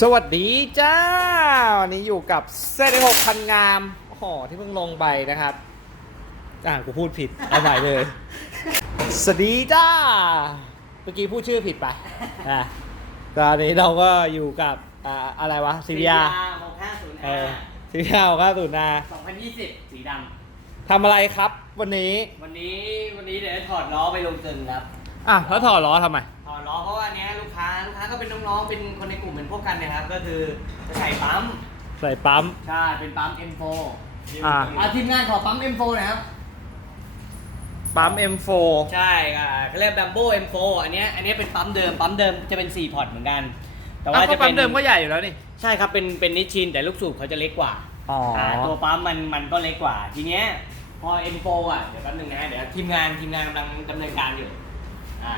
สวัสดีจ้า วันนี้อยู่กับเซตหกพันงามโอ้โหที่เพิ่งลงไปนะครับ อ่ากูพูดผิด เอาใหม่เลย สวัสดีจ้า เมื่อกี้พูดชื่อผิดไปอะตอนนี้เราก็อยู่กับอ่าอะไรวะซีบีอาหกห้าศูนย์เอห้าอซีบีอาก็ตุนนาสองพันยี่สิบสีดทำอะไรครับ วันนี้ำวันนี้วันนี้เดี๋ยวจะถอดล้อไปลงกึ่งครับ อะแล้วถอดล้อทำไม ถอดล้อเพราะว่าเนี้ยลูก ค้าลูกค้าก็เป็นน้องๆ เป็นคนในกลุ่มเหมือนพวกกันนะครับ ก็คือจะใส่ปั๊ม ใส่ปั๊ม ใช่ เป็นปั๊ม M4 อ่า อ่าทีมงานขอปั๊ม M4 หนะครับ ปั๊ม M4 ใช่อ่าเขาเรียก Bambo M4 อันเนี้ย อันเนี้ยเป็นปั๊มเดิม ปั๊มเดิมจะเป็น4พอร์ตเหมือนกัน แต่ว่าอะก็จะเป็ปั๊นมเดิมก็ใหญ่อยู่แล้วนี่ ใช่ครับ เป็น เป็นนิชชิน แต่ลูกสูบเขาจะเล็กกว่า อ๋ออ่าตัวปั๊มมันมันก็เล็กกว่า ทีเนี้ยพอ M4 อะเดี๋ยวแป๊บนึงนะเดี๋ยวทีมงานทีมงานกำลังดำเนินการอยู่อ่า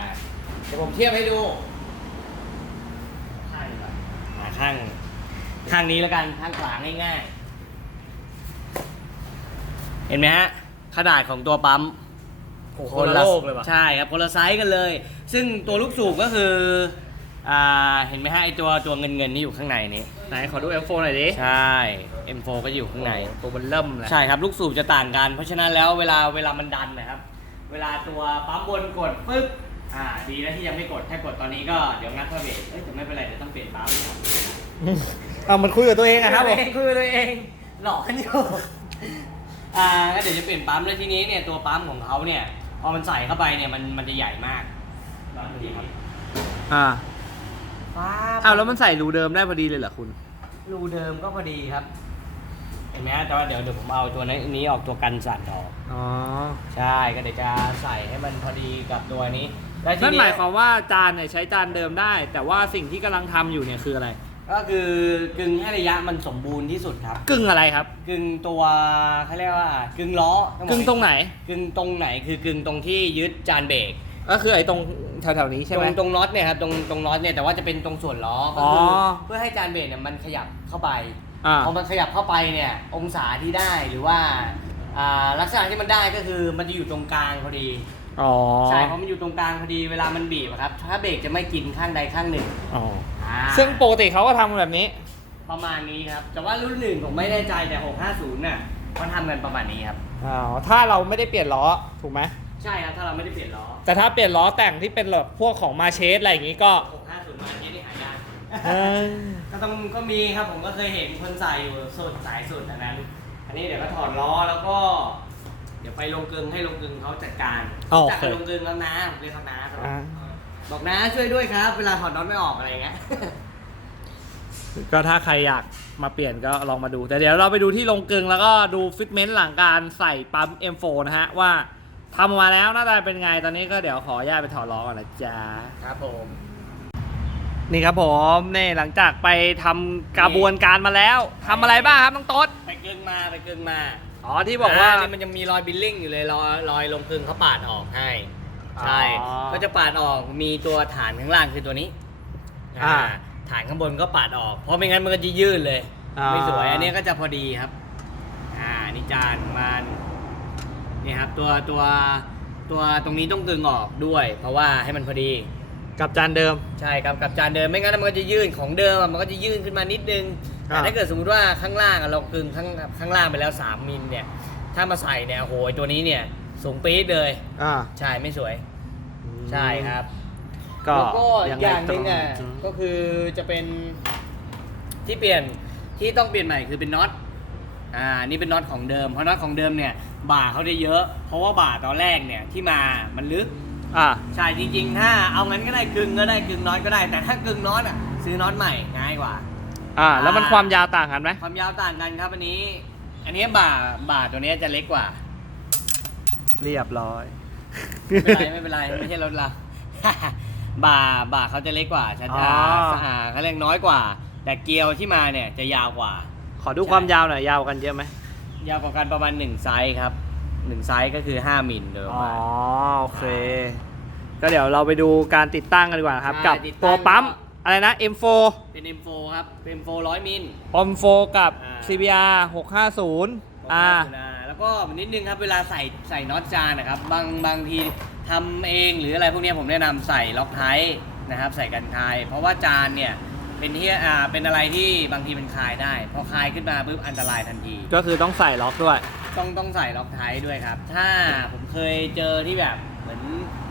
เดี๋ยวผมเทียบให้ดูข้างก่อนอ่า ข้าง ข้างนี้แล้วกันข้างขวาง่ายๆ เห็นไหมฮะ ขนาดของตัวปั๊มโอ้โหคนละโลกเลยว่ะใช่ครับคนละไซส์กันเลย ซึ่งตัวลูกสูบก็คืออ่าเห็นไหมฮะไอตัวตัวเงินเงินๆที่อยู่ข้างในนี้ไหนขอดู M4 หน่อยดิใช่ M4 ก็อยู่ข้างในตัวมันเริ่มเลยใช่ครับลูกสูบจะต่างกัน เพราะฉะนั้นแล้วเวลาเวลามันดันนะครับ เวลาตัวปั๊มบนกดปึ๊บอ่าดีนะที่ยังไม่กดถ้ากดตอนนี้ก็เดี๋ยวงัดเข้าเบรกเอ้ยแต่ไม่เป็นไรเดี๋ยวต้องเปลี่ยนปั๊มครับเอามันคุยกับตัวเองอะครับผม คุยกับตัวเอง หลอกกันอยู่ อ่าก็เดี๋ยวจะเปลี่ยนปั๊มแล้วทีนี้เนี่ยตัวปั๊มของเขาเนี่ย พอมันใส่เข้าไปเนี่ยมันมันจะใหญ่มากลองดูดิครับอ่าฟ้าเอาแล้วมันใส่รูเดิมได้พอดีเลยเหรอคุณ รูเดิมก็พอดีครับ เห็นไหมฮะแต่ว่าเดี๋ยวเดี๋ยวผมเอาตัวนี้นี้ออกตัวกันสั่นออก อ๋อ ใช่ก็เดี๋ยวจะใส่ให้มันพอดีกับตัวนี้ และทีนั่นหมายความว่าจานเนี่ยใช้จานเดิมได้ แต่ว่าสิ่งที่กำลังทำอยู่เนี่ยคืออะไร ก็คือกึ่งให้ระยะมันสมบูรณ์ที่สุดครับ กึ่งอะไรครับ กึ่งตัวเขาเรียกว่ากึ่งล้อกึ่งตรงไหน กึ่งตรงไหนคือกึ่งตรงที่ยึดจานเบรกก็คือไอ้ตรงแถวๆนี้ใช่ตรไหมงตรงน็อตเนี่ยครับตรงตรงน็อตเนี่ยแต่ว่าจะเป็นตรงส่วนล้อก็คือออเพื่อให้จานเบรกเนี่ยมันขยับเข้าไปอ่าพอมันขยับเข้าไปเนี่ยองศาที่ได้หรือว่าอ่าลักษณะที่มันได้ก็คือมันจะอยู่ตรงกลางพอดี อ๋อใช่เพราะมันอยู่ตรงกลางพอดีเวลามันบีบอะครับ ถ้าเบรกจะไม่กินข้างใดข้างหนึ่งอ๋ออ่าซึ่งปกติเขาก็ทำแบบนี้ ประมาณนี้ครับ แต่ว่ารุ่นหนึ่งผมไม่แน่ใจแต่ 650น่ะเขาทำกันประมาณนี้ครับ อ๋อถ้าเราไม่ได้เปลี่ยนล้อถูกไหมใช่ครับ ถ้าเราไม่ได้เปลี่ยนล้อ แต่ถ้าเปลี่ยนล้อแต่งที่เป็นแบบพวกของมาเชสอะไรอย่างงี้ก็650มาเนี้นี่หายากเออก็ต้องก็มีครับผมก็เคยเห็นคนใส่อยู่สุดสายสุดอันนั้น อันนี้เดี๋ยวก็ถอดล้อแล้วก็ เดี๋ยวไปลงกลึงให้ลงกลึงเขาจัดการอ๋อจัดโอเคกับลงกลึงแล้วนะผมเรียกเขานะอ่าบอกนะช่วยด้วยครับ เวลาถอดน็อตไม่ออกอะไรอย่างเงี้ย ก็ถ้าใครอยากมาเปลี่ยนก็ลองมาดู แต่เดี๋ยวเราไปดูที่ลงกลึงแล้วก็ดูฟิตเมนต์หลังการใส่ปั๊ม M4 นะฮะ ว่าทำออกมาแล้วหน้าตาเป็นไงตอนนี้ก็เดี๋ยวขออนุญาตไปถอดล้อก่อนนะจ๊ะ ครับผม นี่ครับผมนี่หลังจากไปทำกระบวนการมาแล้วทำอะไรบ้างครับน้องต๊ด ไปกึงมาไปกึงมา อ๋อที่บอกว่านี่มันยังมีรอยบิลลิ่งอยู่เลยรอยรอยลงกลึงเขาปาดออกให้อ๋อใช่ก็จะปาดออกมีตัวฐานข้างล่างคือตัวนี้อ่าฐานข้างบนก็ปาดออก เพราะไม่งั้นมันก็จะยืดเลยอ่าไม่สวยอันนี้ก็จะพอดีครับ อ่านี่จานมันนี่ครับตัวตัวตัวตรงนี้ต้องกึงออกด้วย เพราะว่าให้มันพอดี กับจานเดิม ใช่ครับกับจานเดิมไม่งั้นมันก็จะยื่นของเดิมอะมันก็จะยื่นขึ้นมานิดนึงอ่าแต่ถ้าเกิดสมมติว่าข้างล่างอะเรากึงข้างข้างล่างไปแล้ว3มิลเนี่ยถ้ามาใส่เนี่ยโอ้โหตัวนี้เนี่ยสูงปี๊ดเลย อ่าใช่ไม่สวยใช่ครับก็แล้วก็อีกอย่างหนึ่งอะตรงก็คือจะเป็นที่เปลี่ยนที่ต้องเปลี่ยนใหม่คือเป็นน็อตอ่านี่เป็นน็อตของเดิมเพราะน็อตของเดิมเนี่ยบ่าเขาได้เยอะ เพราะว่าบ่าตอนแรกเนี่ยที่มามันลึก อ่า ใช่จริงๆ ถ้าเอางั้นก็ได้กึ่งก็ได้กึ่งน็อตก็ได้ แต่ถ้ากึ่งน็อตอะซื้อน็อตใหม่ง่ายกว่า อ่า แล้วมันความยาวต่างกันไหมความยาวต่างกันครับอันนี้ อันนี้บ่าบ่าตัวเนี้ยจะเล็กกว่า เรียบร้อย ไม่เป็นไรไม่เป็นไรไม่ใช่รถเรา บ่าบ่าเขาจะเล็กกว่าชัดอ๋ๆอสะอาดเขาเรียกน้อยกว่า แต่เกลียวที่มาเนี่ยจะยาวกว่า ขอดูความยาวหน่อยยาวกันเยอะไหมยาวกว่ากันประมาณ1ไซส์ครับ 1ไซส์ก็คือ 5 มิลโดยประอ๋อมาณ โอเค ก็เดี๋ยวเราไปดูการติดตั้งกันดีกว่านะครับ ใช่กับติดตั้ง ตัวปั๊มอะไรนะ M4 เป็น M4 ครับเป็น M4 100 มิล M4 กับ อ่า CBR 650 อ่า แล้วก็นิดนึงครับเวลาใส่ใส่น็อตจานนะครับบางบางทีทำเองหรืออะไรพวกเนี้ยผมแนะนำใส่ล็อกไทนะครับ ใส่กันทาย เพราะว่าจานเนี่ยเป็นที่อ่าเป็นอะไรที่บางทีมันคลายได้ พอคลายขึ้นมาปุ๊บอันตรายทันที ก็คือต้องใส่ล็อกด้วย ต้องต้องใส่ล็อกท้ายด้วยครับ ถ้าผมเคยเจอที่แบบเหมือน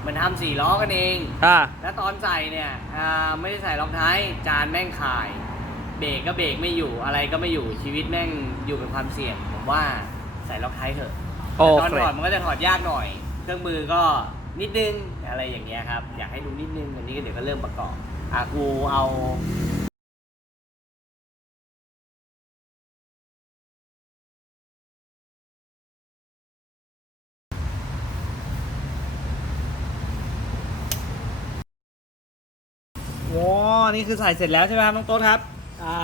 เหมันทำสี่ล้อกันเอง อ่า แล้วตอนใส่เนี่ยอ่าไม่ได้ใส่ล็อกท้ายจานแม่งคาย เบรกก็เบรกไม่อยู่อะไรก็ไม่อยู่ชีวิตแม่งอยู่เป็นความเสี่ยง ผมว่าใส่ล็อกท้ายเถอะโอตอนเค ถอดมันก็จะถอดยากหน่อย เครื่องมือก็นิดนึงอะไรอย่างเงี้ยครับ อยากให้ดูนิดนึงวันนี้ก็เดี๋ยวก็เริ่มประกอบอะกูเอา ว้า นี่คือใส่เสร็จแล้วใช่ไหมครับน้องต้นครับ อ่า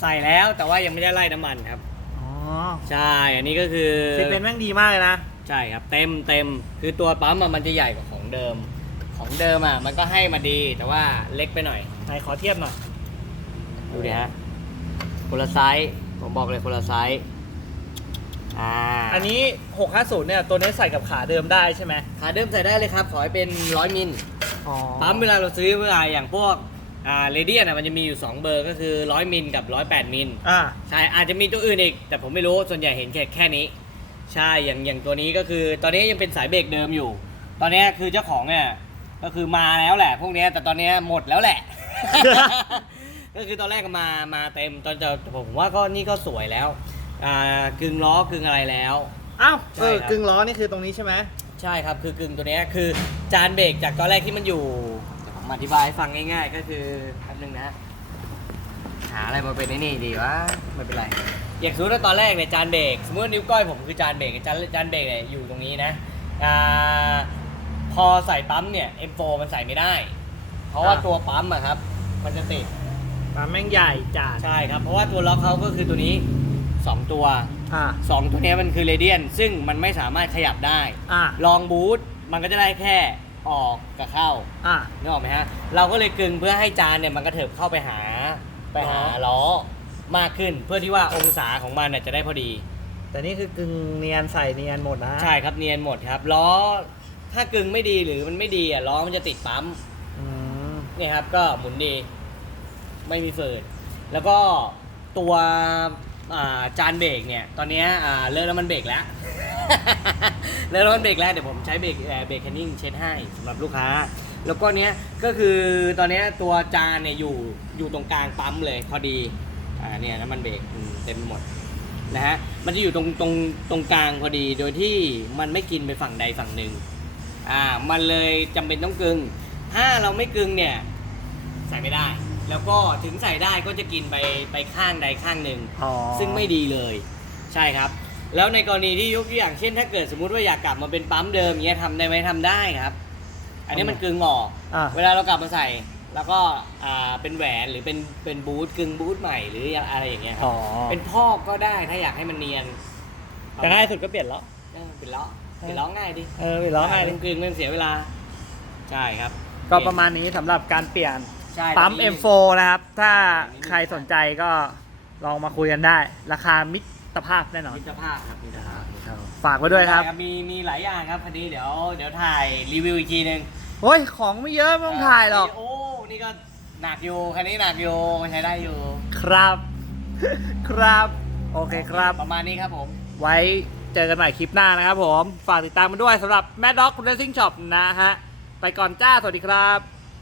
ใส่แล้วแต่ว่ายังไม่ได้ไล่น้ำมันครับ อ๋อใช่ อันนี้ก็คือซีเป็นแม่งดีมากเลยนะ ใช่ครับ เต็มเต็มคือตัวปั๊มอะมันจะใหญ่กว่าของเดิม ของเดิมอะมันก็ให้มาดีแต่ว่าเล็กไปหน่อย ไหนขอเทียบหน่อย ดูดิฮะคนละไซส์ผมบอกเลยคนละไซส์อ่าอันนี้ 650 เนี่ย ตัวนี้ใส่กับขาเดิมได้ใช่ไหม ขาเดิมใส่ได้เลยครับ ขอให้เป็นร้อยมิล อ๋อปั๊มเวลาเราซื้อเวลาอย่างพวกอ่าเรเดียนอะมันจะมีอยู่ 2 เบอร์ก็คือ 100 มิลกับ 108 มิลอ่าใช่อาจจะมีตัวอื่นอีก แต่ผมไม่รู้ส่วนใหญ่เห็นแค่แค่นี้ ใช่อย่างอย่างตัวนี้ก็คือตอนนี้ยังเป็นสายเบรกเดิมอยู่ ตอนนี้คือเจ้าของเนี่ยก็คือมาแล้วแหละ พวกเนี้ยแต่ตอนนี้หมดแล้วแหละ ก็คือตอนแรกก็มามาเต็มตอนจะผมว่าก็นี่ก็สวยแล้วอ่ากึ่งล้อกึ่งอะไรแล้ว อ้าวใช่เออครับ กึ่งล้อนี่คือตรงนี้ใช่ไหมใช่ครับคือกึ่งตัวเนี้ยคือ จานเบรกจากตอนแรกที่มันอยู่เดี๋ยวผมอธิบายให้ฟังง่าย ๆ ก็คือแป๊บนึงนะ หาอะไรมาเป็นไอ้นี่ดีวะไม่เป็นไร อย่างสมมติว่าตอนแรกเนี่ยจานเบรกสมมติว่านิ้วก้อยผมคือจานเบรกจานจานเบรกเนี่ยอยู่ตรงนี้นะอ่าพอใส่ปั๊มเนี่ย M4 มันใส่ไม่ได้ เพราะว่าตัวปั๊มอะครับ มันจะติดปั๊มแม่งใหญ่จัดใช่ครับ เพราะว่าตัวล็อกเขาก็คือตัวนี้สองตัวอ่าสองตัวเนี้ยมันคือเรเดียน ซึ่งมันไม่สามารถขยับได้ อ่าลองบูท มันก็จะได้แค่ออกกับเข้าอ่านึกออกไหมฮะ เราก็เลยกึงเพื่อให้จานเนี่ยมันกระเถิบเข้าไปหาไปหาล้อล้อมากขึ้นเพื่อที่ว่าองศาของมันเนี่ยจะได้พอดี แต่นี่คือกึ่งเนียนใส่เนียนหมดนะใช่ครับเนียนหมดครับล้อถ้ากึงไม่ดีหรือมันไม่ดีอะล้อมันจะติดปั๊มอืมนี่ครับ ก็หมุนดีไม่มีเฟิร์ดแล้วก็ตัวอ่าจานเบรกเนี่ย ตอนเนี้ยอ่าเลิกแล้วมันเบรกแล้วเลิก แล้วมันเบรกแล้วเดี๋ยวผมใช้เบรกเอ่อเบรกแคนนิ่งเช็ดให้สำหรับลูกค้า แล้วก็เนี้ยก็คือตอนเนี้ยตัวจานเนี่ยอยู่อยู่ตรงกลางปั๊มเลยพอดีอ่าเนี่ยน้ำมันเบรกอืมเต็มไปหมดนะฮะมันจะอยู่ตรงตรงตรงกลางพอดีโดยที่มันไม่กินไปฝั่งใดฝั่งหนึ่งอ่ามันเลยจำเป็นต้องกึงถ้าเราไม่กึงเนี่ยใส่ไม่ได้ แล้วก็ถึงใส่ได้ก็จะกินไปไปข้างใดข้างหนึ่ง อ๋อซึ่งไม่ดีเลย ใช่ครับ แล้วในกรณีที่ยกตัวอย่างเช่น ถ้าเกิดสมมุติว่าอยากกลับมาเป็นปั๊มเดิมเงี้ยทำได้ไหมทำได้ครับ อันนี้มันกึงออกอ่า เวลาเรากลับมาใส่ แล้วก็อ่าเป็นแหวนหรือเป็นเป็นบูทกึงบูทใหม่หรืออะไรอย่างเงี้ยครัอ๋บอเป็นพอกก็ได้ถ้าอยากให้มันเนียนแต่ง่ายสุดก็เปลี่ยนล้อเออเป็นล้อเป็นล้อง่ายดิเออเปลี่ยนล้อง่ายเป็ดินกึงมันเสียเวลาใช่ครับก็ประมาณนี้สำหรับการเปลี่ยนใช่ปั๊มตอนนี้ M4 นะครับ ถ้าใครสนใจก็ลองมาคุยกันได้ ราคามิ ตรภาพแน่นอน มิตรภาพครับมิตรภาพฝากไว้ด้วยครับ มีมีหลายอย่างครับคันนี้เดี๋ยวเดี๋ยวถ่ายรีวิวอีกทีหนึ่งโอ้ย ของไม่เยอะไม่ต้องถ่ายหรอก โอ้นี่ก็หนักอยู่คันนี้หนักอยู่ใช้ได้อยู่ครับ ครับ โอเคครับ ประมาณนี้ครับผม ไว้เจอกันใหม่คลิปหน้านะครับผม ฝากติดตามมาด้วยสำหรับ Mad Dog Racing Shop นะฮะ ไปก่อนจ้า สวัสดีครับ